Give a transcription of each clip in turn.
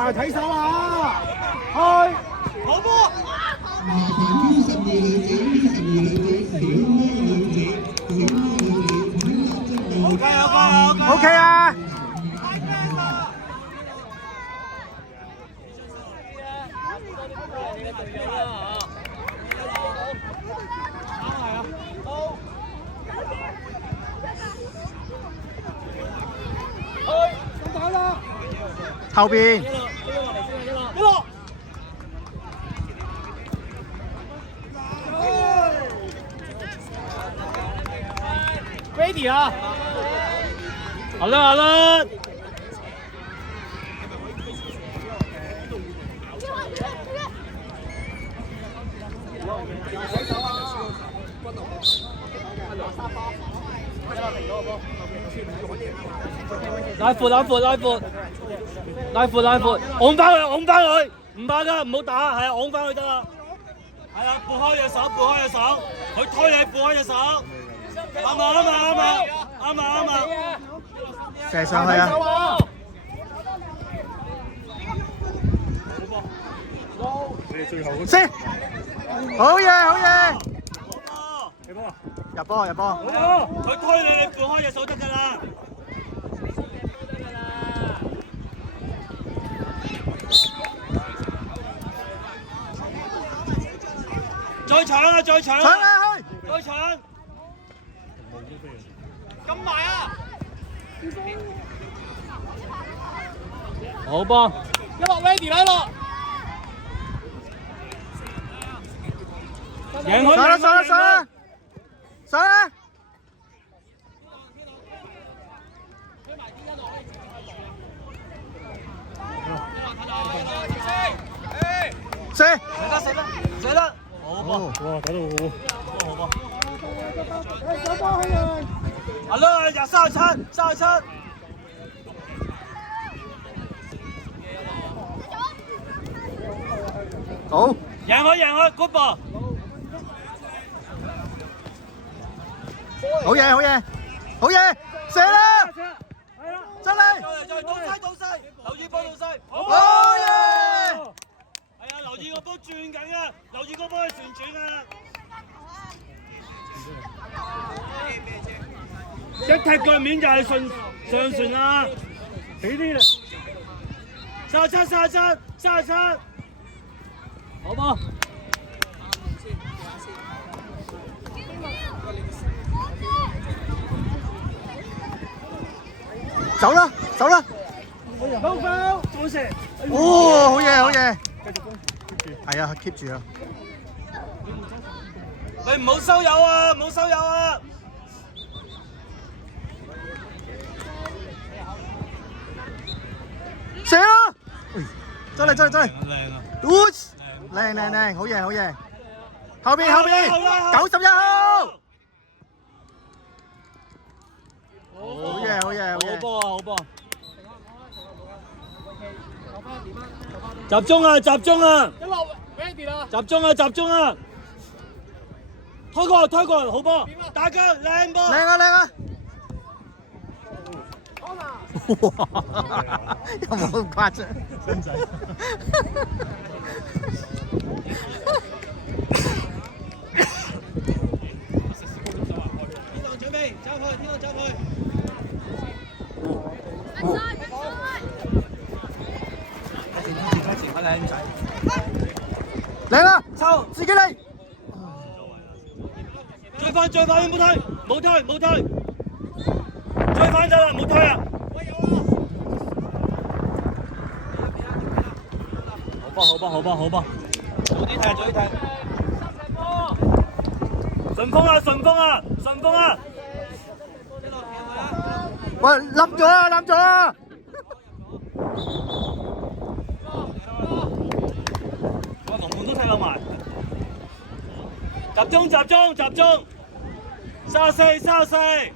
啊，睇手啊！開，好波！麻煩 U12女子、U12女子、小魔女子、小魔女子，請立即到。OK 啊！後邊。Ready 啊！好了好了。拉闊，拱翻佢，唔怕噶，唔好打，係啊，拱翻佢得啦。係啊，撥開隻手，佢推你撥開隻手，啱啊！射上去啊！射！好嘢！入波！佢推你，你撥開隻手得噶啦。再搶啊！再搶！咁埋啊！好波！一落 ready 啦，一落！贏佢！上啦！射啦！好波！哇，打得好波！好啦，廿37。好，贏佢 ，good ball！好嘢，射啦！出嚟！倒西，留意波倒西。好嘢！係啊，留意個波轉緊啊，留意個波去旋轉啊！一踢腳面就係上旋啦，俾啲啦！37，好波！走啦！好射！哦，好嘢！係啊 ，keep 住啊！你唔好收油啊！射啦！真係！靚啊！靚，好嘢！後邊91號！好嘢！好波！集中啊！一落 ready 啦！集中啊！推過，好波！打腳，靚波！靚啊！哇！有冇咁誇張？真仔。準備，走去。快靚仔！嚟啦，收自己嚟！追翻，冇推！追翻得啦，冇推啊！好波！早啲踢！順風啊！喂，冧咗啊！我龍門都踢到埋，集中！34，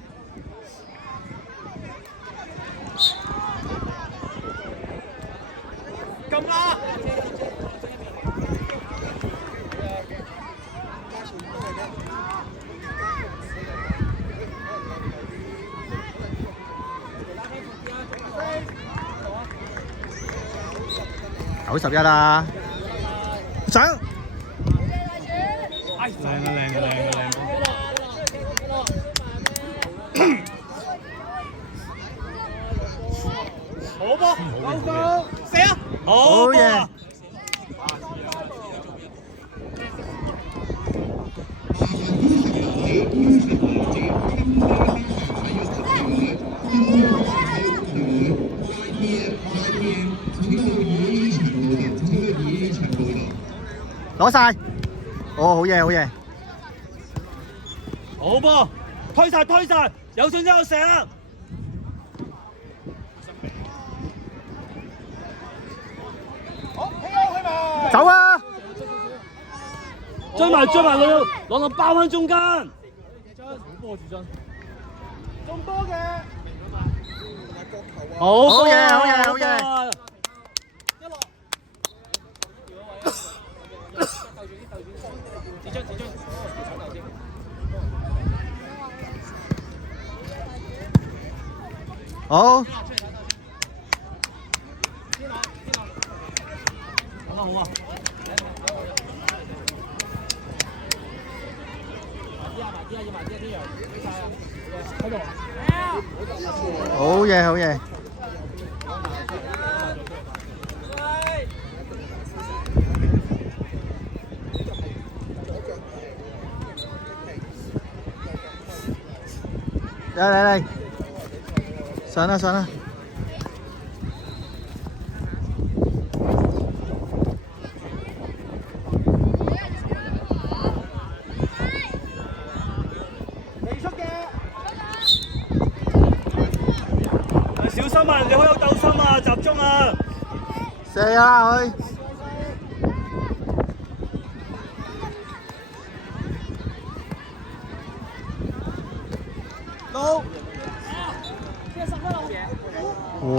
撳啦！ 91啦，上靚啊靚啊靚啊靚啊！好波，射啊！好嘢！攞晒，哦，好嘢好嘢，好波，推晒推晒，有信心有射啦！走啊！追埋追埋佢，攞到包翻中間。好波住真，中波嘅，好嘢好嘢好嘢！好，好啊！好嘢好嘢。嚟，上啦上啦。小心啊！人哋好有鬥心啊！集中啊！射啊佢！到。哇！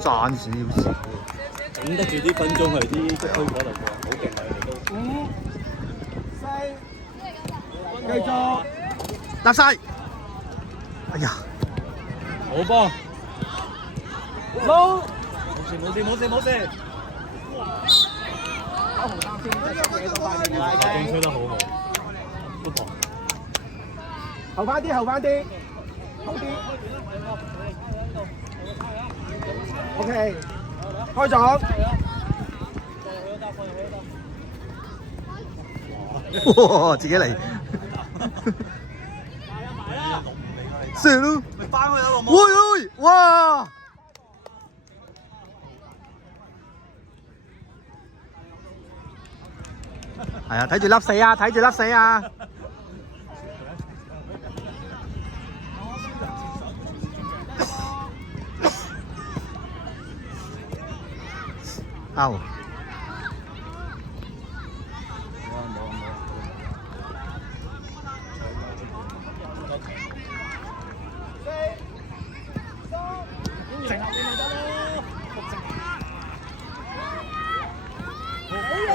賺少少。頂得住啲分鐘係啲推火嚟㗎，好勁啊！佢哋都。5、4，繼續。搭晒。哎呀！好波。撈。冇事。正吹得好好。都搏。後翻啲，好啲。OK， 開咗。哇！自己嚟。射咯！咪翻去有個喂！哇！係啊，睇住粒死啊！睇住粒死啊！out。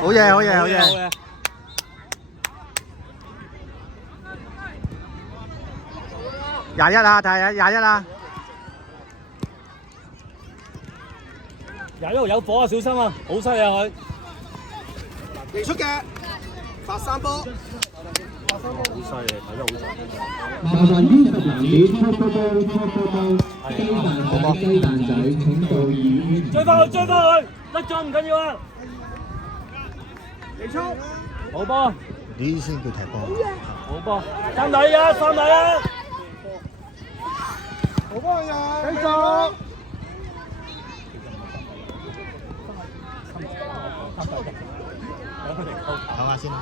好嘢！21啊，睇下21啊！21有火啊，小心啊！好犀利啊佢！離出嘅，發3波。好犀利，睇得好準。麻煩於男子初波雞蛋仔請到2。追翻去，甩咗唔緊要啊！離出。好波。呢先叫踢波。好波，三底啊！好波呀！繼續。唞下先啦。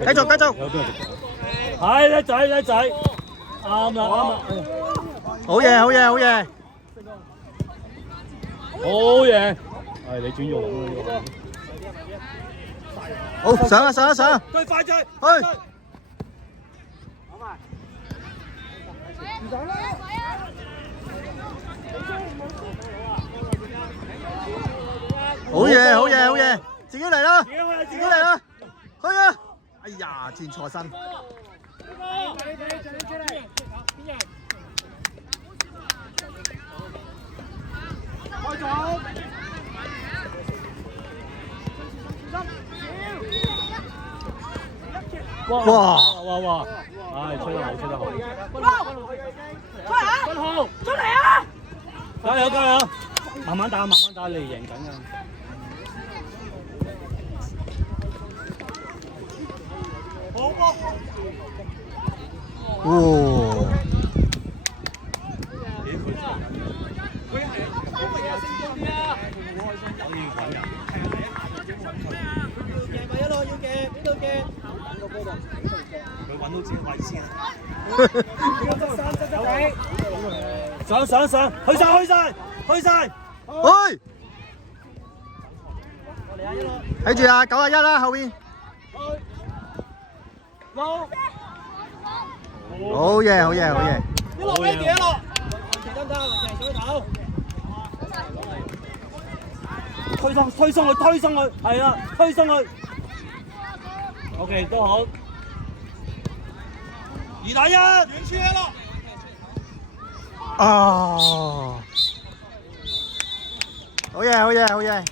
繼續。係叻仔，啱啦。好嘢！係你轉用呢好，上啊！最快追，去！好嘢！自己嚟啦，自己去，自己嚟啦，去啊！哎呀，轉錯身。開咗。哇！唉，吹得好，吹得好。出嚟啊！加油加油！慢慢打，慢慢打，你贏緊㗎。好波！哦！佢係好乜嘢升高啲啊！可以揾人。咪一路要嘅，邊度嘅？佢揾到自己位先。上，去晒！去！睇住啊，91啦，後邊。好嘢，好嘢，好嘢。一路咩嘢咯？其他手頭。推上去，係啦，推上去。OK， 都好。2打1，遠處咯。哦！好嘢，好嘢，好嘢。